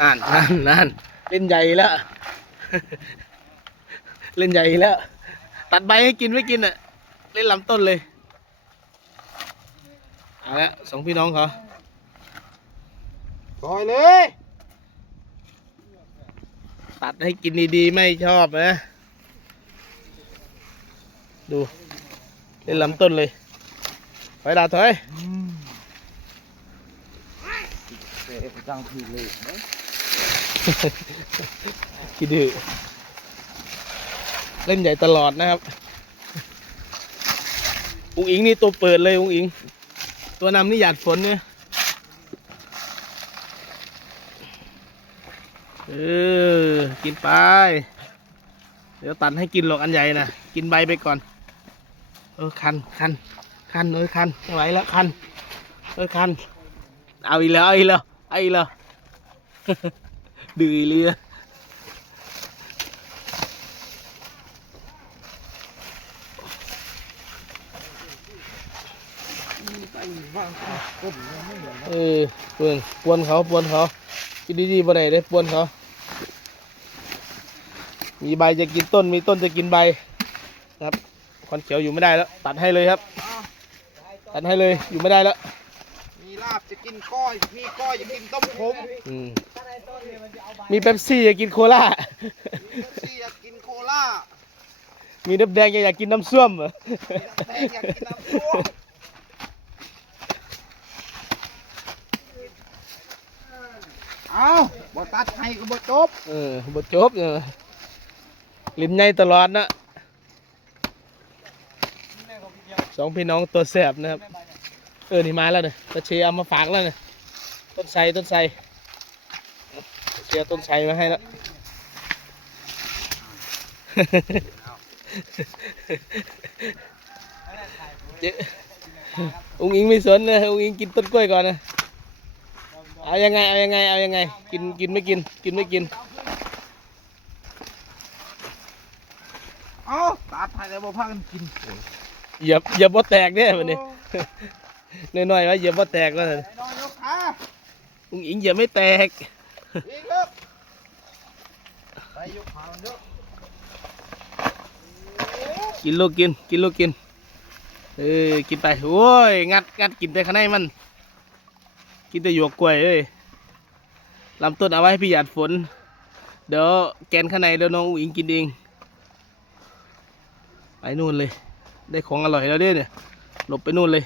อ่านนั่นนั่นเล่นใหญ่แล้ว เล่นใหญ่แล้ว ตัดใบให้กินไม่กินอะ เล่นลำต้นเลยเอาละสองพี่น้องเขาปล่อยเลย ตัดให้กินดีๆ ไม่ชอบนะ ดู เล่นลำต้นเลยถอยดาวถอยเตะจังทีเลย คิดดื้อเล่นใหญ่ตลอดนะครับ อุ๋งอิงนี่ตัวเปิดเลยอุ๋งอิง ตัวนำนี่หยาดฝนเนี่ยเออ กินไป เดี๋ยวตัดให้กินหรอกอันใหญ่นะกินใบไปก่อน เออ คัน คัน คัน เออ คัน ไม่ไหวแล้วคัน เออ คัน เอาอีกแล้ว เอาอีกแล้ว เอาอีกแล้ว ดื้อเรือเออเพื่อนปวนเขาปวนเขากินดีๆบ่ได้เลยปวนเขา มีใบจะกินต้น มีต้นจะกินใบครับคอนเขียวอยู่ไม่ได้แล้ว ตัดให้เลยครับ ตัดให้เลยอยู่ไม่ได้แล้วาบจะกินก้อยมีก้อยจะกินต้มขมอืมมีเป๊ปซี่อยากกินโคลามีซี่อยากกินโคล่ามีน้ำแดงอยากกินน้ำส้วมเหรอแตงอยากกินน้ำส้มเอาบ่ตัดให้ก็บ่จบเออบทจบเนี่ยลิ้นใหญ่ตลอดนะสองพี่น้องตัวแสบนะครับ เออ นี่มาแล้วเนี่ยตะเชียเอามาฝากแล้วเนี่ยต้นไทรต้นไทรตะเชียต้นไทรมาให้แล้ว เจ๊อุ้งอิงไม่สนเลยอุ้งอิงกินต้นกล้วยก่อนนะเอายังไงเอายังไงเอายังไง กินกินไม่กิน กินไม่กินเอาตัดให้แล้วบ่พากันกินเหยียบเหยียบบ่แตกเนี่ยวันนี้ น้อยๆว่าเหยียบบ่แตกแล้วนะไอ้น้อยยกขาอุ้งอิงเหยียบไม่แตกวิ่งเลิกไปยกขามันเด้อกินลูกกิน กินลูกกิน เออ กินไป โอ้ย งัดงัดกินแต่ข้างในมัน กินแต่หยวกกล้วยเอ้ยลำต้นเอาไว้ให้พี่หยาดฝน เดี๋ยวแกนข้างในเดี๋ยวน้องอุ้งอิงกินเอง ไปนู่นเลย ได้ของอร่อยแล้วเด้เนี่ย หลบไปนู่นเลย